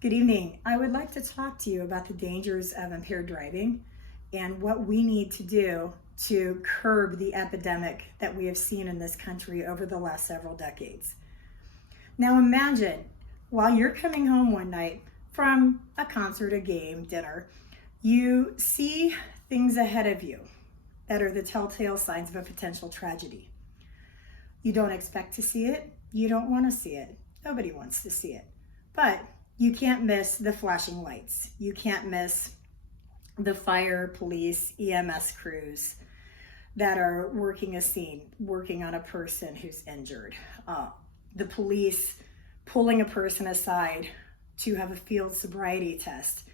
Good evening. I would like to talk to you about the dangers of impaired driving and what we need to do to curb the epidemic that we have seen in this country over the last several decades. Now imagine while you're coming home one night from a concert, a game, dinner, you see things ahead of you that are the telltale signs of a potential tragedy. You don't expect to see it. You don't want to see it. Nobody wants to see it. But you can't miss the flashing lights. You can't miss the fire, police, EMS crews that are working a scene, working on a person who's injured. The police pulling a person aside to have a field sobriety test,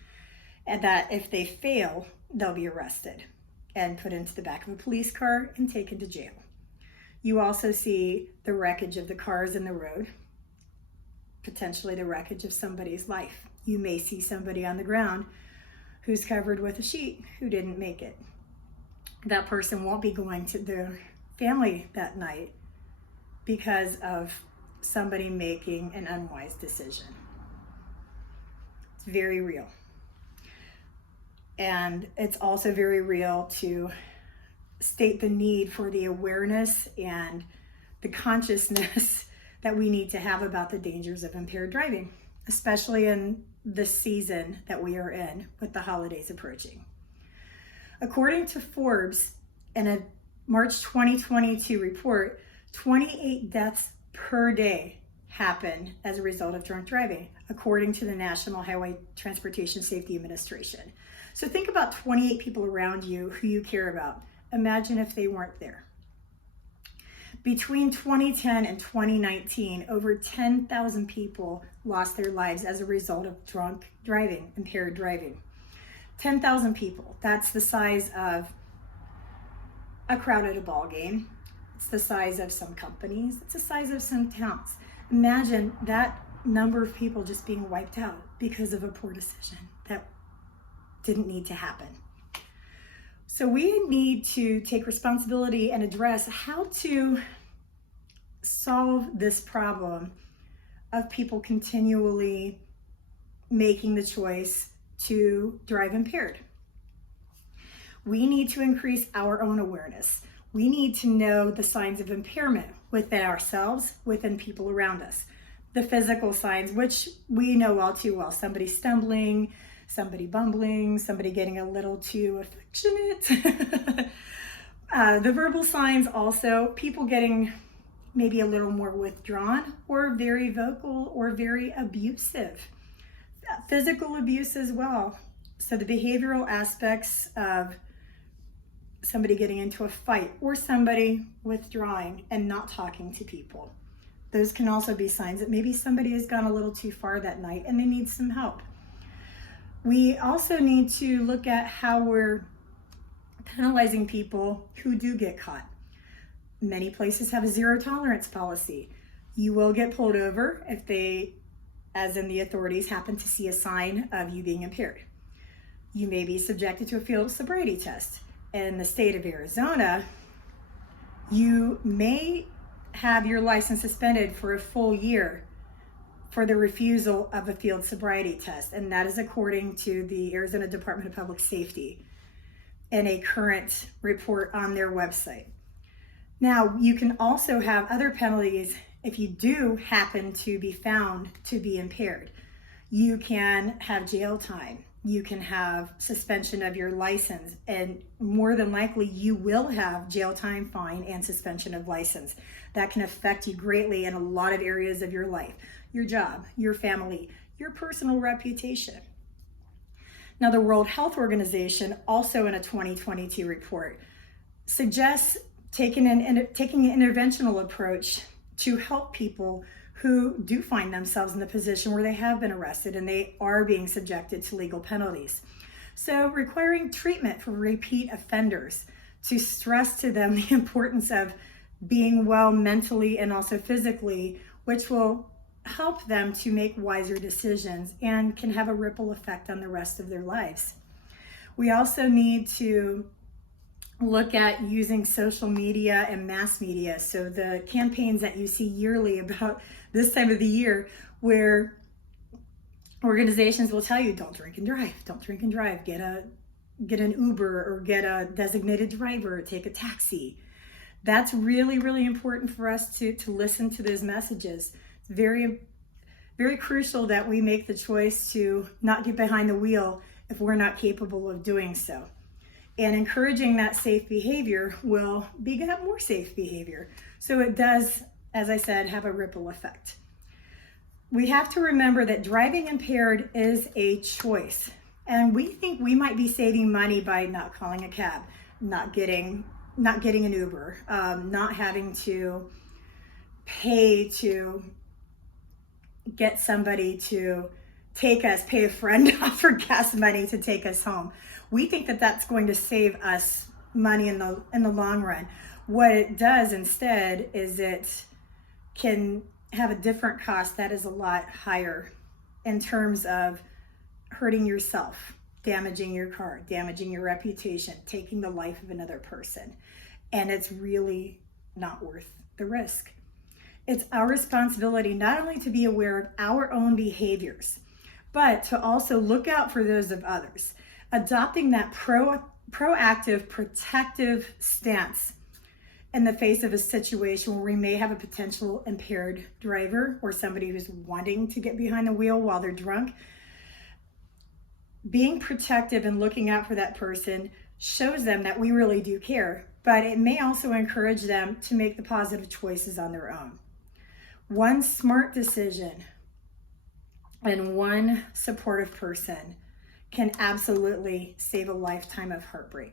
and that if they fail, they'll be arrested and put into the back of a police car and taken to jail. You also see the wreckage of the cars in the road, potentially the wreckage of somebody's life. You may see somebody on the ground who's covered with a sheet who didn't make it. That person won't be going to their family that night because of somebody making an unwise decision. It's very real. And it's also very real to state the need for the awareness and the consciousness that we need to have about the dangers of impaired driving, especially in the season that we are in with the holidays approaching. According to Forbes, in a March 2022 report, 28 deaths per day happen as a result of drunk driving, according to the National Highway Transportation Safety Administration. So think about 28 people around you who you care about. Imagine if they weren't there. Between 2010 and 2019, over 10,000 people lost their lives as a result of drunk driving, impaired driving. 10,000 people. That's the size of a crowd at a ball game. It's the size of some companies. It's the size of some towns. Imagine that number of people just being wiped out because of a poor decision that didn't need to happen. So we need to take responsibility and address how to solve this problem of people continually making the choice to drive impaired. We need to increase our own awareness. We need to know the signs of impairment within ourselves, within people around us. The physical signs, which we know all too well. Somebody stumbling, somebody bumbling, somebody getting a little too affectionate. The verbal signs also, people getting maybe a little more withdrawn or very vocal or very abusive. Physical abuse as well. So the behavioral aspects of somebody getting into a fight or somebody withdrawing and not talking to people. Those can also be signs that maybe somebody has gone a little too far that night and they need some help. We also need to look at how we're penalizing people who do get caught. Many places have a zero tolerance policy. You will get pulled over if they, as in the authorities, happen to see a sign of you being impaired. You may be subjected to a field sobriety test. In the state of Arizona, you may have your license suspended for a full year for the refusal of a field sobriety test, and that is according to the Arizona Department of Public Safety in a current report on their website. Now, you can also have other penalties if you do happen to be found to be impaired. You can have jail time. You can have suspension of your license, and more than likely you will have jail time, fine, and suspension of license. That can affect you greatly in a lot of areas of your life, your job, your family, your personal reputation. Now, the World Health Organization, also in a 2022 report, suggests taking an interventional approach to help people who do find themselves in the position where they have been arrested and they are being subjected to legal penalties. So requiring treatment for repeat offenders, to stress to them the importance of being well mentally and also physically, which will help them to make wiser decisions and can have a ripple effect on the rest of their lives. We also need to look at using social media and mass media. So the campaigns that you see yearly about this time of the year, where Organizations will tell you, don't drink and drive, don't drink and drive, get an Uber or get a designated driver, or take a taxi. That's really, really important for us to listen to those messages. It's very, very crucial that we make the choice to not get behind the wheel if we're not capable of doing so. And encouraging that safe behavior will beget more safe behavior. So it does, as I said, have a ripple effect. We have to remember that driving impaired is a choice. And we think we might be saving money by not calling a cab, not getting an Uber, not having to pay to get somebody to take us, pay a friend for gas money to take us home. We think that that's going to save us money in the long run. What it does instead is it can have a different cost that is a lot higher in terms of hurting yourself, damaging your car, damaging your reputation, taking the life of another person. And it's really not worth the risk. It's our responsibility not only to be aware of our own behaviors, but to also look out for those of others. Adopting that proactive, protective stance in the face of a situation where we may have a potential impaired driver or somebody who's wanting to get behind the wheel while they're drunk. Being protective and looking out for that person shows them that we really do care, but it may also encourage them to make the positive choices on their own. One smart decision and one supportive person can absolutely save a lifetime of heartbreak.